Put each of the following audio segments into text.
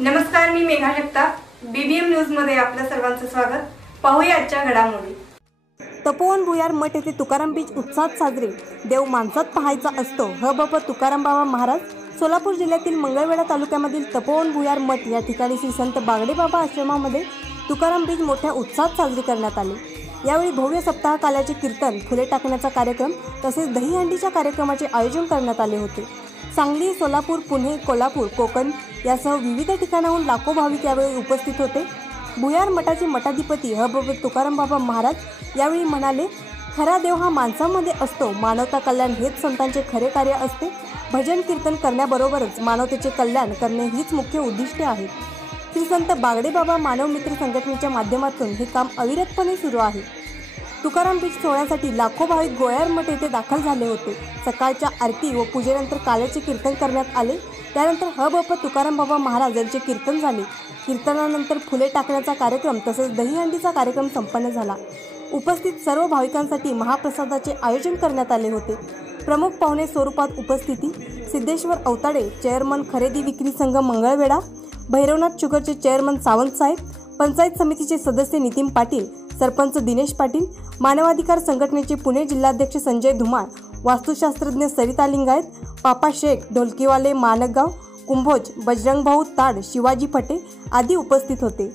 नमस्कार, मी Megha Jagtap. BBM news मध्ये आपल्या सर्वांचं स्वागत. पाहूया आजच्या घडामोडी. तपोवन भुयार मठ येथे तुकाराम बीज उत्साहात साजरे. देव माणसात पाहायचा असतो. हबप तुकाराम बाबा महाराज. सोलापूर जिल्ह्यातील मंगळवेढा तालुक्यामधील तपोवन भुयार मठ या ठिकाणी श्री संत बागडे बाबा आश्रमामध्ये तुकाराम बीज मोठ्या उत्साहात साजरी करण्यात आले. यावेळी भव्य सप्ताह काल्याचे कीर्तन, फुले टाकण्याचा कार्यक्रम तसेच दहीहंडीच्या कार्यक्रमाचे आयोजन करण्यात आले होते. सांगली, सोलापूर, पुणे, कोल्हापूर, कोकण यासह विविध ठिकाणाहून लाखो भाविक यावेळी उपस्थित होते. भुयार मठाचे मठाधिपती हबप तुकाराम बाबा महाराज यावेळी म्हणाले, खरा देव हा माणसामध्ये असतो. मानवता कल्याण हेच संतांचे खरे कार्य असते. भजन कीर्तन करण्याबरोबरच मानवतेचे कल्याण करणे हीच मुख्य उद्दिष्टे आहेत. श्री संत बागडे बाबा मानव मित्र संघटनेच्या माध्यमातून हे काम अविरतपणे सुरू आहे. तुकाराम बीज सोहळ्यासाठी लाखो भाविक गोयार मठ येथे दाखल झाले होते. सकाळच्या आरती व पूजेनंतर काल्याचे कीर्तन करण्यात आले. त्यानंतर हबप तुकाराम बाबा महाराज यांचे कीर्तन झाले. कीर्तनानंतर फुले टाकण्याचा कार्यक्रम तसेच दहीहंडीचा कार्यक्रम संपन्न झाला. उपस्थित सर्व भाविकांसाठी महाप्रसादाचे आयोजन करण्यात आले होते. प्रमुख पाहुणे स्वरूपात उपस्थिती सिद्धेश्वर अवताडे, चेअरमन खरेदी विक्री संघ मंगळवेढा, भैरवनाथ शुगरचे चेअरमन सावंत साहेब, पंचायत समितीचे सदस्य नितीन पाटील, सरपंच दिनेश पाटील, मानवाधिकार संघटनेचे पुणे जिल्हाध्यक्ष संजय धुमाळ, वास्तुशास्त्रज्ञ सरिता लिंगायत, पापा शेख, ढोलकीवाले मानगाव, कुंभोज, बजरंग भाऊ ताड, शिवाजी फटे आदी उपस्थित होते.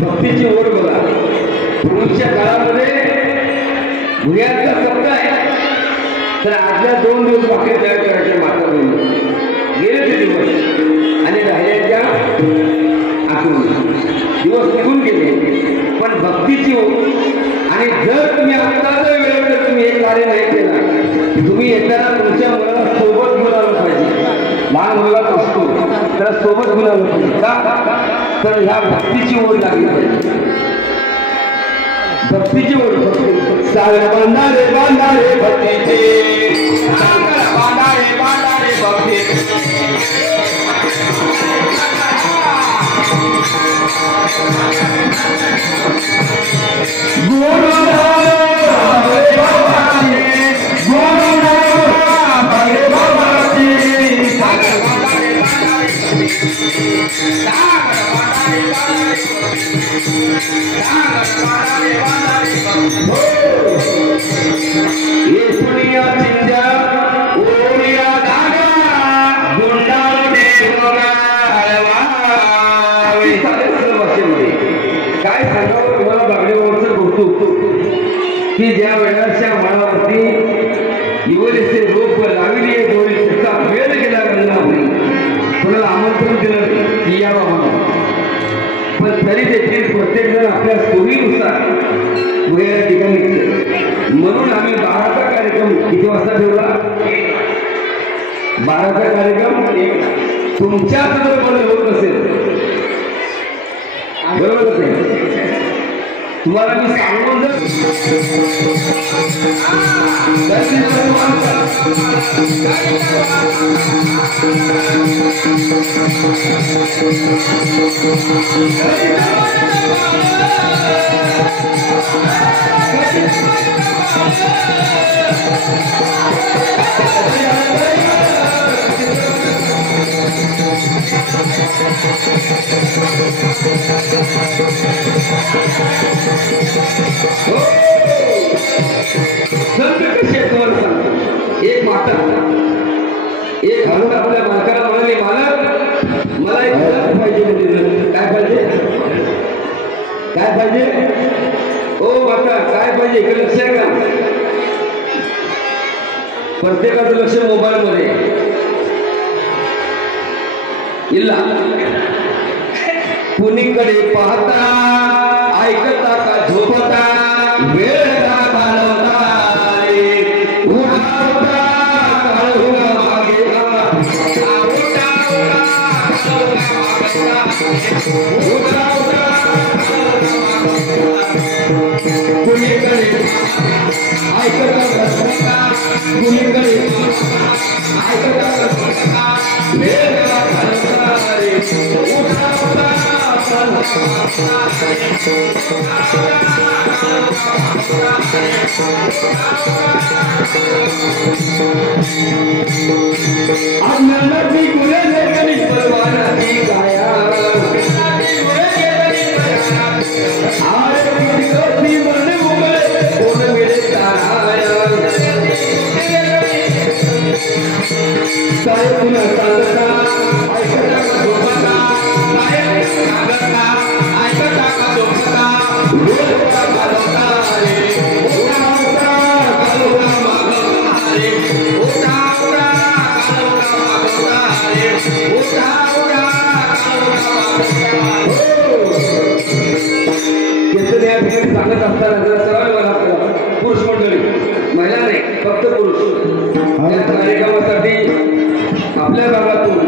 भक्तीची ओढ बघा. पूर्वीच्या काळामध्ये भुयारचा सप्ताह आहे तर आजच्या 2 दिवस बाकी तयार करायचे. माता गेले ते दिवस आणि राहिल्याच्या आठवण दिवस निघून गेले. पण भक्तीची ओढ आणि जर तुम्ही आता जर वेळेवर तुम्ही हे कार्य नाही केलं, तुम्ही येताना तुमच्या मुलाला सोबत घेऊन आलं पाहिजे. लहान मुलगा असतो त्याला सोबत घेऊन आलं पाहिजे. का तर ह्या भक्तीची ओढ लागली पाहिजे. भक्तीची ओढ बांधारे बांधारे भक्तीचे बांधारे बांधारे भक्तीचे काय सांगावं तुम्हाला बागडेबाबांचं कौतुक की ज्या वेळाच्या मनावरती युवलेचे रोप लावली आहे, दोरी त्याचा वेळ गेला गंगा होईल. कोणाला आमंत्रण दिलं की या बाबा, पण तरी देखील प्रत्येक जण आपल्या सोयीनुसार वगैरे ठिकाणी निघते. म्हणून आम्ही 12चा कार्यक्रम किती वाजता ठेवला? 12चा कार्यक्रम तुमच्याच जर बदल होत असेल बरोबरच आहे. तुम्हाला मी सांगून जर एक माता एक हलून आपल्या मालकाला म्हणाली, मालक मला एक पाहिजे. काय पाहिजे? ओ माता काय पाहिजे? इकडे लक्ष आहे का? प्रत्येकाचं लक्ष मोबाईल मध्ये. इल्ला कुणीकडे पाहता ऐकता का झोपता वेळ का घालवता रे उठावता काळून मागे कुणीकडे ऐकता का झोपता कुणीकडे ऐकता का झोपता वेळ का घालवता रे उठावता अन्नती गुरे लेकरी परवाना की गाया आरे विरोधी मन उगले कोण मेरे ताराया काय पुन्हा चालता ऐकता का झोपता काय सांगता ऐकता का झोपता वेळ का घालवता रे उठावता घालवता मागवता रे उठावता घालवता मागवता रे उठावता घालवता मागवता. किती या ठिकाणी सांगत असताना जरा सरळ मला पुरुष मंडळी, महिला नाही फक्त पुरुष या कार्यक्रमासाठी आपल्या भागातून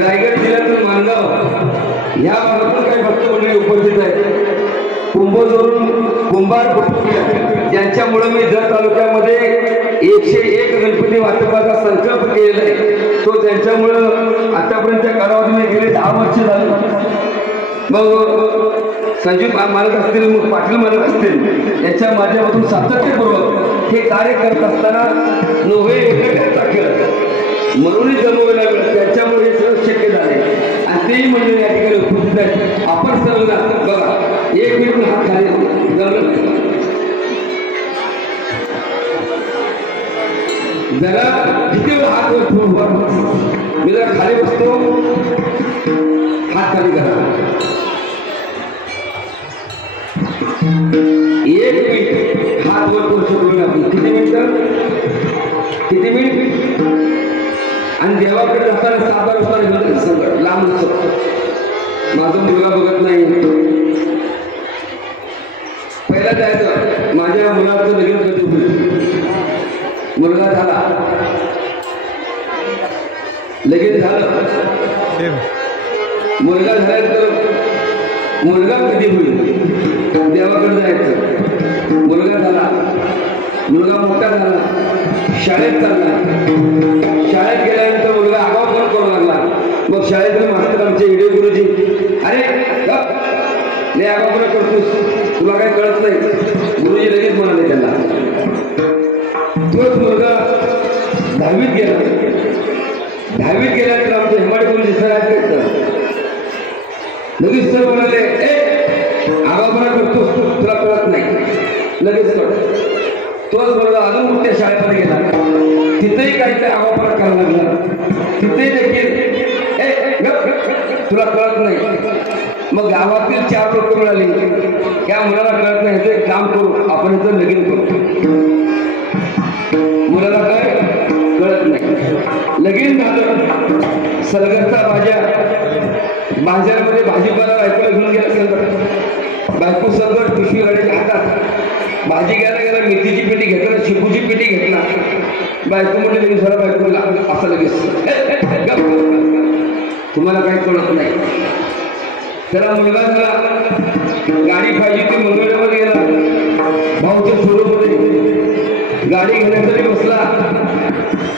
रायगड जिल्ह्यातून मानगाव या भागातून काही भक्त मंडळी उपस्थित आहेत. कुंभोजवरून कुंभार कुटुंबीय ज्यांच्यामुळे मी जत तालुक्यामध्ये 101 गणपती वाटपाचा संकल्प केलेला आहे, तो त्यांच्यामुळं आतापर्यंतच्या कालावधीने गेले 10 वर्ष झाले. मग संजीव मालक असतील, मग पाटील मालक असतील, यांच्या माध्यमातून सातत्यपूर्वक हे कार्य करत असताना नव्हे एकट्याचा खेळ म्हणूनच जमवायला मिळत, त्याच्यामुळे हे सगळं शक्य झाले. आणि तेही म्हणजे या ठिकाणी उपस्थित आहेत. आपण सर्वना बघा एक मिनिट हात खाली जमलं जरा किती वेळ हात वर ठेवून मी जरा खाली बसतो, हात खाली करा. एक मिनिट हात वर करू शकलो आपण. किती मिनिट आणि देवाकडे जाताना साधार असताना संकट लांब नसतो. माझा मुलगा बघत नाही, पहिला जायचं माझ्या मुलाचं लगीन कधी होईल. मुलगा झाला, लगीन झालं, मुलगा झाल्यानंतर मुलगा कधी होईल देवाकडे जायचं. मुलगा झाला, मुलगा मोठा झाला, शाळेत चालला, शाळेत गेल्यानंतर मुलगा आगाव पण करू लागला. मग शाळेतले मास्तर आमचे हिडे गुरुजी, अरे लय आगावपणा करतोस, तुला काही कळत नाही. गुरुजी लगेच म्हणाले त्यांना. तोच मुलगा 10वीत गेला. 10वीत गेल्यानंतर आमचे हेमाडे गुरुजी सर आहेत, लगेच सर म्हणाले आगावपणा करतोस, तुला कळत नाही, लगेच कळत. तोच मुलगा अजून मोठ्या शाळेमध्ये गेला, तिथेही काहीतरी आगावपणा करायला लागला. तिथेही देखील तुला कळत नाही. मग गावातील 4 लोक मिळाली, या मुलाला कळत नाही, ते काम करू आपण इथं लगीन करू. मुलाला काय कळत नाही. लगीन झालं, सलगरचा बाजारमध्ये भाजीपाला बायकोला घेऊन गेला. सलगर बायको सलगर पिशवी गाडीच्या हातात भाजी घ्यायला गेला, मेथीची पेटी घेतला, शेपूची पेटी घेतला. बायको म्हणजे लगेच झाला, बायकोला असं लगेच तुम्हाला काही कळत नाही. त्याला मुलगा झाला, गाडी पाहिजे ती मंगळवेढ्यामध्ये गेला, भाऊच्या स्वरूपमध्ये गाडी घेण्यासाठी बसला.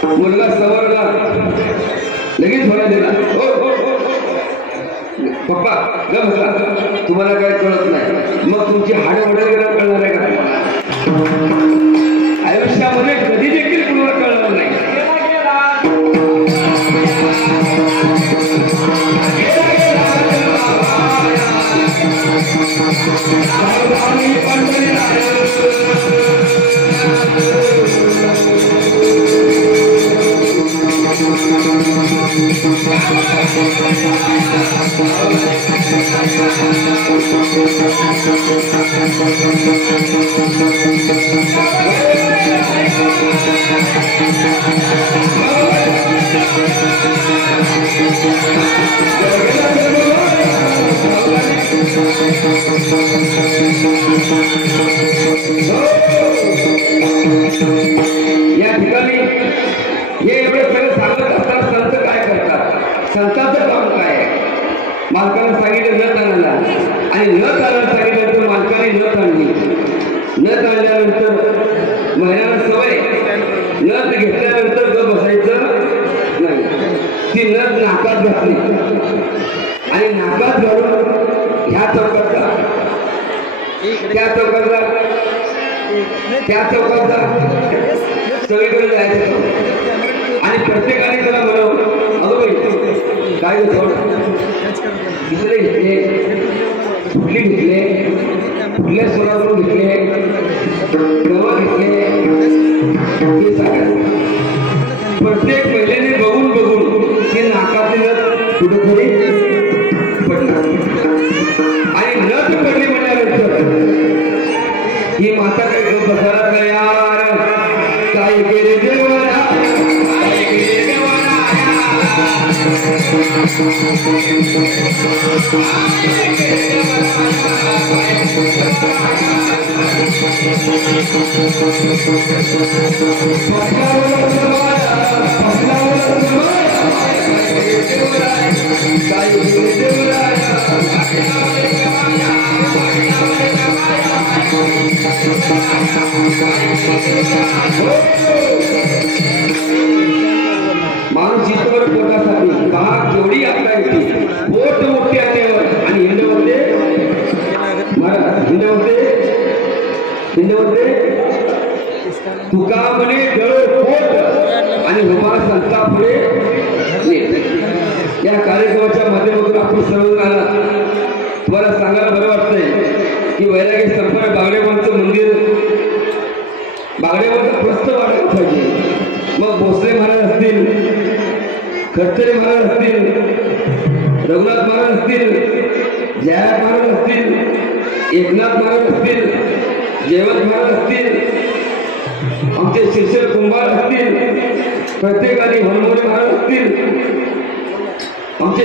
मुलगा सवरला, लगेच म्हणा दिला, पप्पा ग बसला, तुम्हाला काही कळत नाही. मग तुमची हाडं वडे गेला कळणार आहे का? आयुष्यामध्ये कधी देखील कुणाला कळणार नाही. या ठिकाणी हे एवढं सगळं सांगत असताना संत काय करतात, संतांचं काम काय आहे? मालकानं सांगितलं न ताणायला, आणि न ताणायला सांगितलं तर मालकाने न ताणली. न ताणल्यानंतर महिन्याला सवय, न घेतल्यानंतर ग बसायचं नाही. ती नथ नाकात घातली आणि नाकात घालून ह्या चौकातला त्या चौकातला त्या चौकातला सगळीकडे जायचं आणि प्रत्येकाने त्याला म्हणून अगं बाई काय थोड दुसरे घेतले, कुठली घेतले, कुठल्या सोनावरून घेतले, गवा घेतले, हे सांगायचं. प्रत्येक महिलेने बघून बघून ते नाकातले नथ कुठेतरी पडणार आणि नथ पडली म्हटल्यानंतर ही माता काय बसायला तयार. काय केले देवाला, काय केले देवाला, माणूस इतवर पोटासाठी पहा केवढी आपला येते, पोट मोठे आल्यावर आणि हिंडवते तुका म्हणे गळ पोट आणि उभा संता पुढे. या कार्यक्रमाच्या माध्यमातून आपण सर्व आला तुम्हाला सांगायला बरं वाटतंय की वैरागी संपय बागडेवांचं मंदिर, बागडेवांचं प्रस्थ वाढायला पाहिजे. मग भोसले महाराज असतील, खडतरे महाराज असतील, रघुनाथ महाराज असतील, जयराज महाराज असतील, एकनाथ महाराज असतील, जयवंत महाराज असतील, आमचे शिरशर कुंभार असतील, प्रत्येकाने हनुमोरे महाराज असतील, आमचे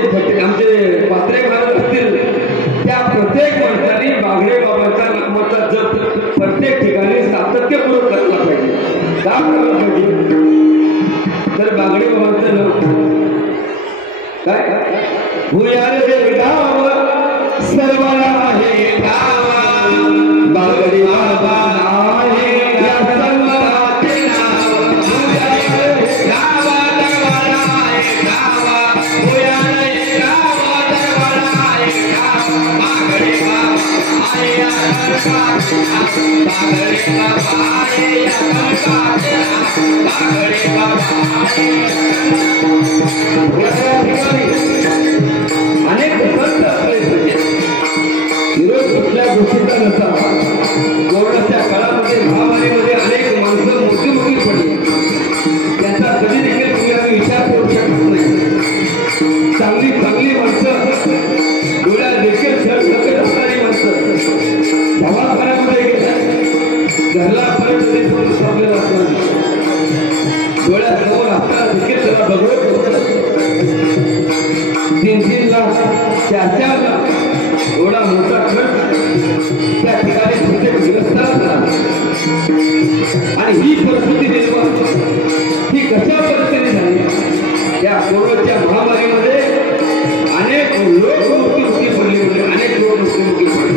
पात्रे महाराज असतील, त्या प्रत्येक माणसाने बागडे बाबांच्या नामाचा जप प्रत्येक ठिकाणी सातत्यपूर्वक करला पाहिजे. का करायला पाहिजे तर बागडे बाबांचं नाव काय भुयार हे गाव सर्वाला आहे गाव, बागडे बाबा आहे या सर्वाचे नाव. भुयार हे गाव दरवाला आहे गाव, भुयार हे गाव दरवाला आहे गाव, बागडे बाबा आहे या सर्वाचे नाव, बागडे बाबा आहे या सर्वाचे नाव, बागडे बाबा आहे. अनेक संत असले पाहिजे, विरोध कुठल्या गोष्टीचा नसावा. कोरोनाच्या काळामध्ये महामारीमध्ये अनेक माणसं मृत्युमुखी पडली, त्यांचा कधी देखील तुम्ही विचार करू शकत नाही. चांगली चांगली माणसं, डोळ्यात देखील झळझळत असणारी माणसं दवाखान्यामध्ये गेल्या, घरला पर्यंत आपल्याला डोळ्यासमोर आपल्याला देखील त्याला बघत 3-3 लाख 4-4 लाख एवढा मोठा खर्च त्या ठिकाणी प्रत्येक ग्रस्ताला. आणि ही परिस्थिती निर्माण ही कशा पद्धतीने झाली? या कोरोनाच्या महामारीमध्ये अनेक लोक मृत्युमुखी पडले होते, अनेक लोक मृत्युमुखी पडले.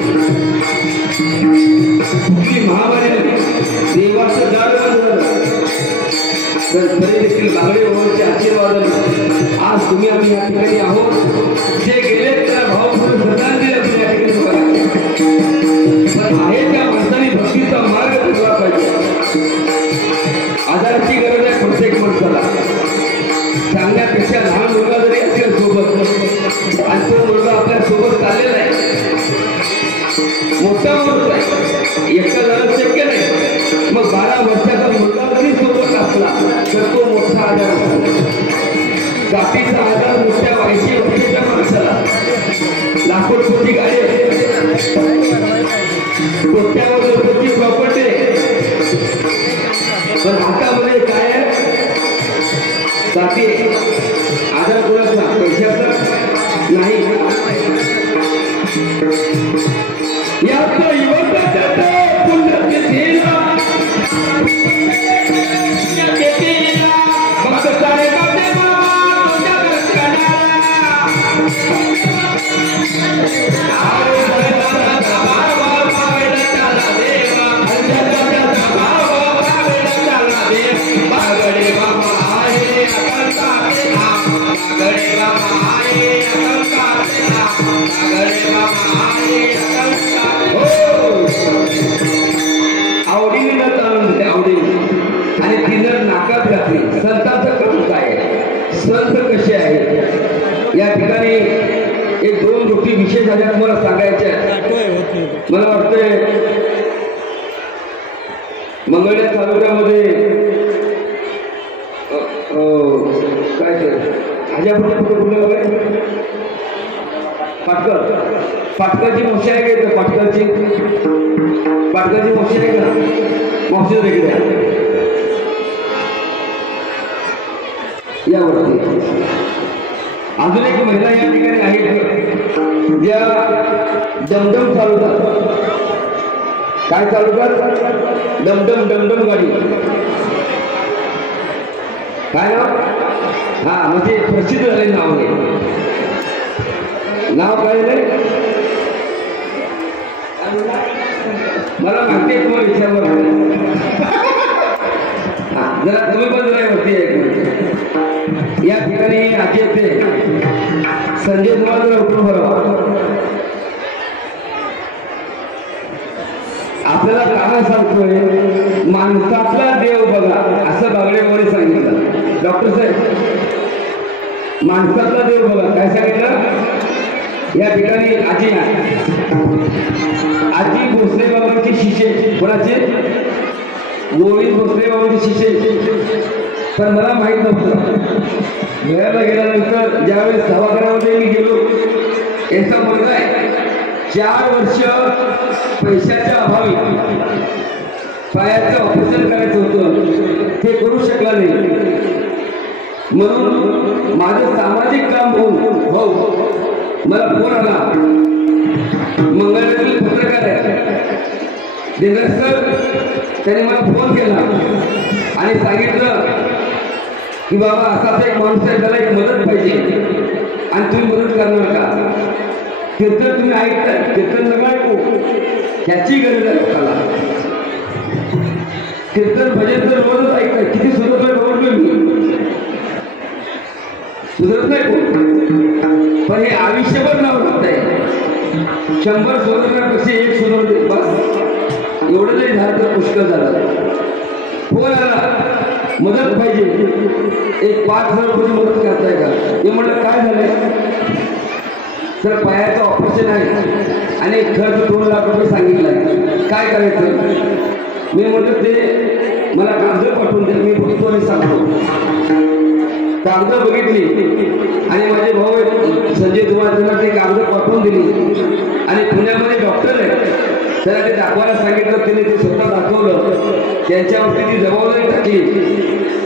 कुठली महामारी देवाचं दार झालं तर तरी देखील बागडे बाबांचे आशीर्वाद आज तुम्ही आम्ही या ठिकाणी आहोत. जे गेले त्याला भावपूर्ण श्रद्धांजली आपण या ठिकाणी पण आहे त्या माणसाने भक्तीचा मार्ग ठरला पाहिजे. आधाराची गरज आहे प्रत्येक माणसाला. सांगण्यापेक्षा लहान मुलगा जरी असेल सोबत आणि तो मुलगा आपल्या सोबत चाललेला आहे, मोठा माणूस आहे, एकटा जाणं शक्य नाही, मग 12 वर्षाचा मुलगा जरी सोबत असला तर तो मोठा आधार असतो. पाठीचा आधार नुसत्या 80 वर्षाच्या माणसाला लाखो कोटी गाडी कोट्यावर कोटी प्रॉपर्टी पण हातामध्ये काय आहे साथी आधार कोणाचा पैशाचा नाही याचा युवकाचा पुण्य देवा संतांचं काम काय संत कसे आहे या ठिकाणी एक दोन गोष्टी विशेष झाल्या मला सांगायच्या मला वाटतंय मंगळवेढा तालुक्यामध्ये काय ते पाटकरची मोशी आहे का पाटकरची मोशी आहे का मोशी देखील यावरती अजून एक महिला या ठिकाणी आहेत ज्या डमडम चालवतात काय चालवतात डमडम गाडी काय नाव हा म्हणजे प्रसिद्ध झाले नाव आहे नाव काय नाही मला माहिती आहे तुम्हाला विचारलं जरा तुम्ही पण जरा वरती आहे या ठिकाणी आजी येते संजय तुम्हाला जरा उठून बरोबर आपल्याला काय सांगतोय माणसातला देव बघा असं बागडेबाबांनी सांगितलं डॉक्टर साहेब माणसातला देव बघा काय सांगितलं या ठिकाणी आजी भोसले बाबांची शिष्य कोणाचे गोविंद भोसले बाबांचे शिष्य पण मला माहित नव्हतं घराला गेल्यानंतर ज्यावेळेस दवाखान्यामध्ये मी गेलो याचा मुलगा आहे 4 वर्ष पैशाच्या अभावी पायाचं ऑपरेशन करायचं होतं ते करू शकला नाही म्हणून माझं सामाजिक काम होऊन भाऊ मला फोन आला मंगळवेढ्यातील पत्रकार आहे दिनेश सर त्याने मला फोन केला आणि सांगितलं की बाबा असाच एक माणूस आहे त्याला एक मदत पाहिजे आणि तुम्ही मदत करणार का कीर्तन तुम्ही ऐकताय कीर्तन नका ऐकू ह्याची गरज आहे लोकांना कीर्तन भजन तर रोजच ऐकताय किती सुधारतोय बघतोय मी सुधारत नाही कोण पण हे आयुष्यभर नाव लागतंय 100 सुधारण्यापेक्षा एक सुधारते बस एवढं जरी झालं तर पुष्कळ झालं फोन आला मदत पाहिजे एक 5,000 रुपये मदत करताय का हे म्हटलं काय झालंय सर पायाचं ऑपरेशन आहे आणि खर्च 2 लाख रुपये सांगितलाय काय करायचं मी म्हटलं ते मला कागद पाठवून द्या मी बघतो आणि सांगतो कागद बघितली आणि माझे भाऊ संजय कुमार त्यांना ते कागद पाठवून दिली आणि पुण्यामध्ये डॉक्टर आहे त्याला ते दाखवायला सांगितलं त्यांनी ते स्वतः दाखवलं त्यांच्यावरती ती जबाबदारी टाकली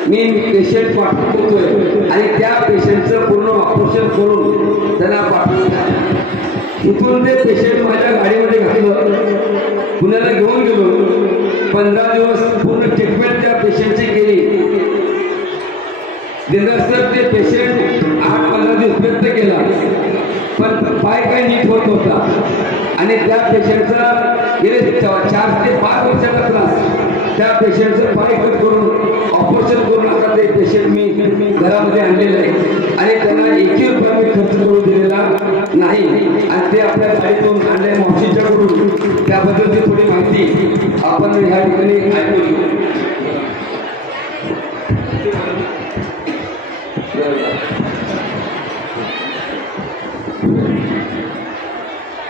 मी पेशंट पाठवतोय आणि त्या पेशंटचं पूर्ण ऑपरेशन करून त्यांना पाठवलं इथून ते पेशंट माझ्या गाडीमध्ये घातलं पुण्याला घेऊन गेलो 15 दिवस पूर्ण ट्रीटमेंट त्या पेशंटची केली दिनरात्र ते पेशंट 8-15 दिवस प्रयत्न केला पण पाय काही नीट होत नव्हता आणि त्या पेशंटचा गेले 4 ते 5 वर्षाचा त्रास त्या पेशंटचं पाय कट करून ऑपरेशन करून आता ते पेशंट मी घरामध्ये आणलेलं आहे आणि त्यांना 1 रुपया मी खर्च करून दिलेला नाही आणि ते आपल्या गाडीतून आणले मावशीच्याकडून त्याबद्दलची थोडी माहिती आपण ह्या ठिकाणी ऐकली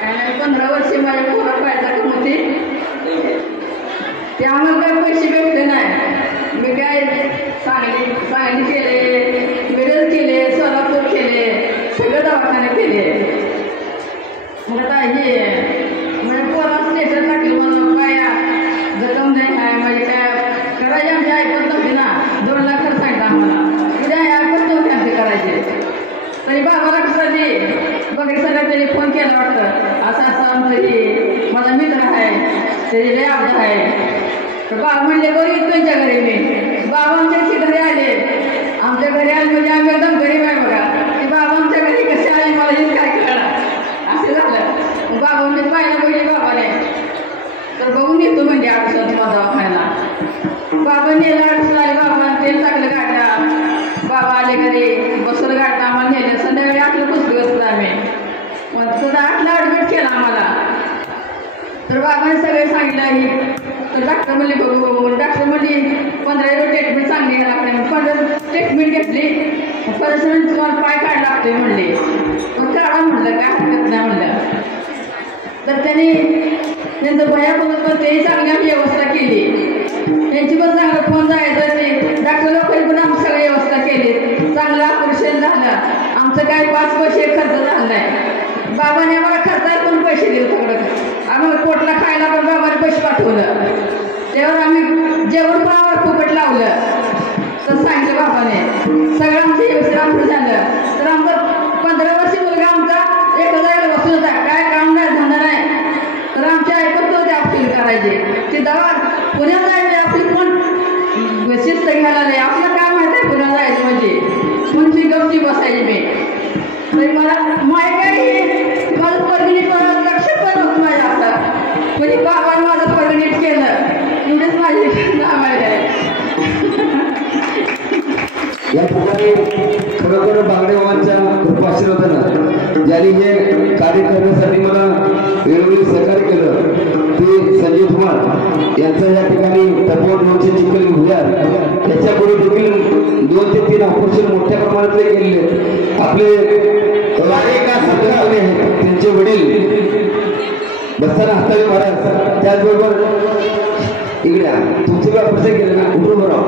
आणि 15 वर्षे माझ्या पोरा पायचा होती ते आम्हाला काय पैसे भेटले नाही मी काय सांगली केले मिरज केले सोलापूर तरी बाबाला कसं ते बघायला सगळं त्याने फोन केला वाटतं असं असं आमचं हे माझा मित्र आहे त्याचे लय अवघड आहे. तर बाबा म्हणले बरं येत त्यांच्या घरी मी. बाबा आमच्या घरी आले. आमच्या घरी आले म्हणजे आम्ही एकदम गरीब आहे बघा. की बाबा आमच्या घरी कसे आले मला हेच काय कळणार असं झालं. बाबा म्हणजे पाहायला बघितले बाबाने तर बघून येतो म्हणजे अडचण माझा दवाखान्याला. बाबा नेलं अडचण आले. बाबा तेल टाकलं गाडीला. बाबा आले घरी बसवलं गाडीला आम्हाला नेलं. संध्याकाळी 8ला पुस्तक बसलं आम्ही. मग सुद्धा 8ला ॲडमिट केला आम्हाला. तर बाबाने सगळे सांगितलं ही तर डॉक्टर म्हणले बघू. डॉक्टर म्हणली 15 दिवस ट्रीटमेंट चांगली घ्यायला लागते. 15 ट्रीटमेंट घेतली. 15 मिनिट तुम्हाला पाय काढ लागतोय म्हणले. मग काढा म्हटलं काय हरकत नाही म्हणलं. तर त्यांनी त्यांचं भया बघत पण तेही चांगली आम्ही व्यवस्था केली. त्यांची पण चांगलं फोन जायचं ते डॉक्टर लोकांनी पण आमची सगळी व्यवस्था केली. चांगलं ऑपरेशन झालं. आमचं काय 5 पैसे खर्च झाला नाही. बाबाने आम्हाला खर्चाला पण पैसे दिले सगळं. आम्हाला पोटला खायला पण बाबाने पैसे पाठवलं. त्यावर आम्ही जेवण पण आम्हाला फुकट लावलं. तर सांगितलं बाबाने सगळं आमचं व्यवस्थित ऑपरेशन झालं. तर आमचा 15 वर्षी मुलगा आमचा 1 जायला बसून होता. काय काम नाही धंदा नाही. तर आमच्या ऐकत होते अपील करायचे ते दवा पुण्यात जायचे. आपली पण शिस्त घ्यायला नाही. आपलं काय माहिती आहे पुण्यात जायचं म्हणजे तुमची गमती बसायची मी. तरी मला माय काही माझं परगिनीट लक्ष पण होत माझ्या आता म्हणजे बाबाने माझं परगिनीट केलं एवढेच माझी नाव आहे. या ठिकाणी खरोखर बागडे बाबांच्या कृपा आशीर्वादानं ज्यांनी हे कार्य करण्यासाठी मला वेळोवेळी सहकार्य केलं ते संजय कुमार यांचं या ठिकाणी तपोवन रोडचे चिखली भुयार त्याच्यापुढे देखील 2 ते 3 ऑपरेशन मोठ्या प्रमाणातले केलेले आपले त्यांचे वडील बसताना हाताळी महाराज त्याचबरोबर इकडे तुमचे ऑपरेशन केले ना कुटुंबराव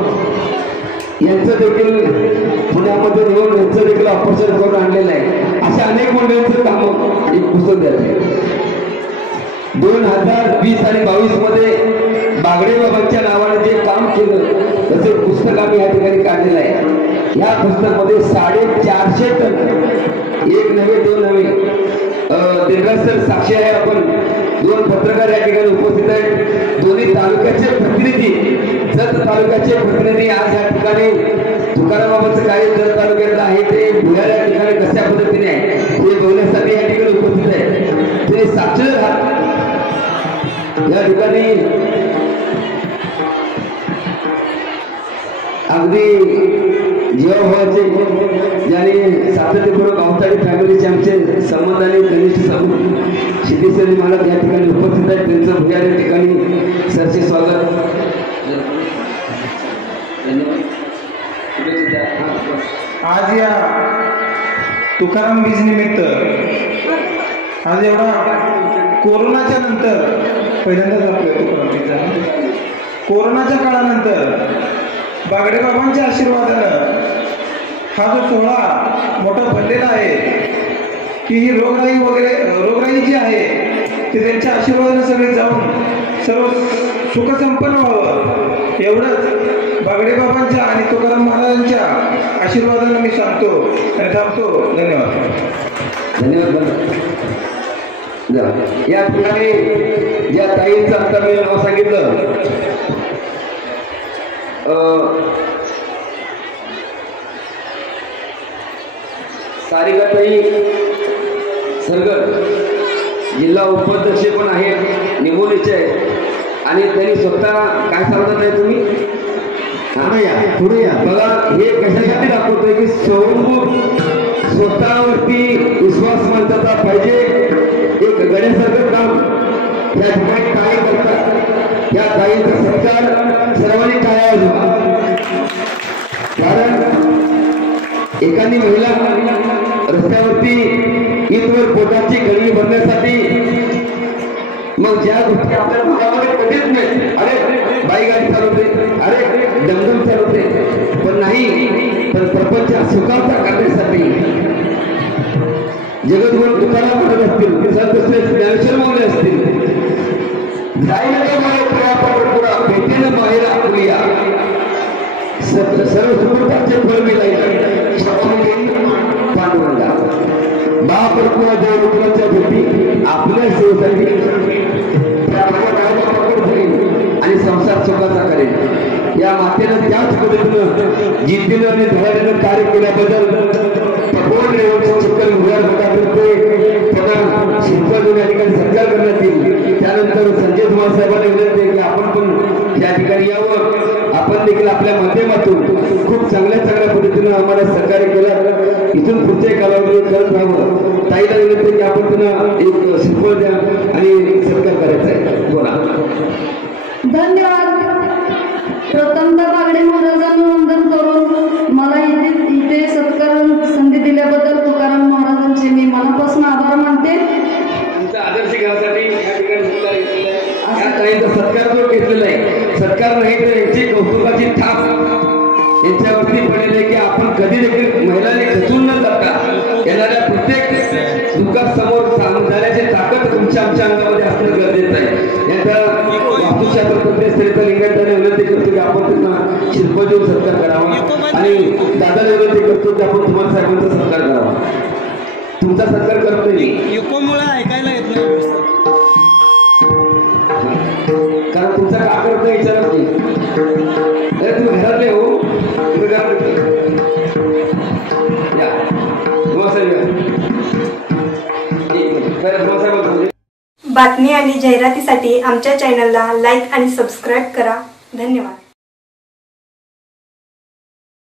यांचं देखील पुण्यामध्ये येऊन यांचं देखील ऑपरेशन करून आणलेलं आहे. अशा अनेक मंडळींचं काम एक पुस्तक द्यायचं. 2020 आणि 22 मध्ये बागडे बाबांच्या नावाने जे काम केलं त्याचे पुस्तक आम्ही या ठिकाणी काढलेलं आहे. या पुस्तकामध्ये 450 टन एक नव्हे 2 नव्हे दिग्दर्शक साक्षी आहे. आपण 2 पत्रकार या ठिकाणी उपस्थित आहेत. दोन्ही तालुक्याचे प्रतिनिधी जत तालुक्याचे प्रतिनिधी आज या ठिकाणी तुकाराम बाबांचं कार्य जत तालुक्यातलं आहे ते भुयार या ठिकाणी कशा पद्धतीने आहे हे बघण्यासाठी या ठिकाणी उपस्थित आहे. ते साक्षर या ठिकाणी अगदी जीवाभावाचे ज्यांनी सातत्यपूर्वक अवतारी फॅमिलीचे आमचे संबंध आणि घनिष्ठ संबंध शिंदेसरी महाराज या ठिकाणी उपस्थित आहेत. त्यांचं भुयार या ठिकाणी सरचे स्वागत. आज या तुकाराम बीज निमित्त आज एवढा कोरोनाच्या नंतर पहिल्यांदाच आपल्या तुकाराम बीज कोरोनाच्या काळानंतर बागडे बाबांच्या आशीर्वादानं हा जो सोहळा मोठा भरलेला आहे की ही रोगराई जी आहे ते त्यांच्या आशीर्वादानं सगळे जाऊन सर्व सुखसंपन्न व्हावं एवढंच बागडे बाबांच्या आणि तुकाराम महाराजांच्या आशीर्वादानं मी सांगतो आणि थांबतो. धन्यवाद. या ठिकाणी ज्या ताईंचं आता मी नाव सांगितलं सारिकाताई सरगर जिल्हा उपाध्यक्ष पण आहेत निमोनीचे आहेत आणि त्यांनी स्वतः काय सांगत आहे तुम्ही पुढे या बघा हे कशासाठी दाखवतोय की स्वतःवरती विश्वास माणसाचा पाहिजे. एक गड्यासारखं काम या ठिकाणी काय करतात या ताईंचा सत्कार सर्वांनी टाळ्या वाजवा. कारण एखादी महिला रस्त्यावरती ईदवर पोटाची गळी भरण्यासाठी मग ज्या गोष्टी आपल्या भागामध्ये कधीच नाही अरे बाई गाडी चालवते अरे दमदम चालवते पण नाही तर प्रपंच सुखाचा करण्यासाठी जगद्गुरु तुकाराम म्हणत असतील संत ज्ञानेश्वर माऊली असतील भेटीनं बाहेर आपुया सर्व सुखताचे फळ मिळाले पांडुरंगा आपण पुन्हा ज्या लोकांच्या भेटी आपल्या सेवेसाठी आणि संसार सुखाचा करेल. या मातेनं त्याच पद्धतीनं जिद्दीनं आणि धैर्यानं कार्य केल्याबद्दल तपोवन चिकन भुयार गटातर्फे त्यांना शिल्पा या ठिकाणी सत्कार करण्यात येईल. त्यानंतर संजय कुमार साहेबांना विनंती आहे की आपण पण या ठिकाणी यावं. आपण देखील आपल्या माध्यमातून खूप चांगल्या पद्धतीनं आम्हाला सहकार्य केलं. इथून पुढचे कालावधी करत राहावं. ताईला विनंती की आपण पुन्हा एक शिल्प द्या आणि सत्कार करायचा आहे. बोला. धन्यवाद. प्रथमतः बागडे महाराजांना वंदन करून मला इथे सत्कार संधी दिल्याबद्दल तुकाराम महाराजांचे मी मनापासून आभार मानते. तुमचा आदर्श घेण्यासाठी या ठिकाणी सत्कार घेतलेला आहे. या ताईचा सत्कार जो घेतलेला आहे, सत्कार नाही तर यांची कौतुकाची थाप यांच्यावरती पडलेली आहे की आपण कधी देखील महिलांनी खचून न जाता येणाऱ्या प्रत्येक दुःखात समोर जाण्याची ताकद तुमच्या आमच्या अंगामध्ये असणं गरजेचं आहे. याचा वास्तुशास्त्र प्रत्येक लिंगायताने विनंती करतो की आपण त्यांना शिल्प देऊन सत्कार करावा आणि दादाला विनंती करतो की आपण तुम्हाला साहेबांचा सत्कार करावा. तुमचा सत्कार करत नाही ऐकायला येत नाही कारण तुमचा का करत नाही विचारत नाही. अरे तुम्ही घरातले हो, तुम्ही घरात या बातमी आणि जाहिरातीसाठी आमच्या चॅनलला लाईक आणि सबस्क्राईब करा. धन्यवाद.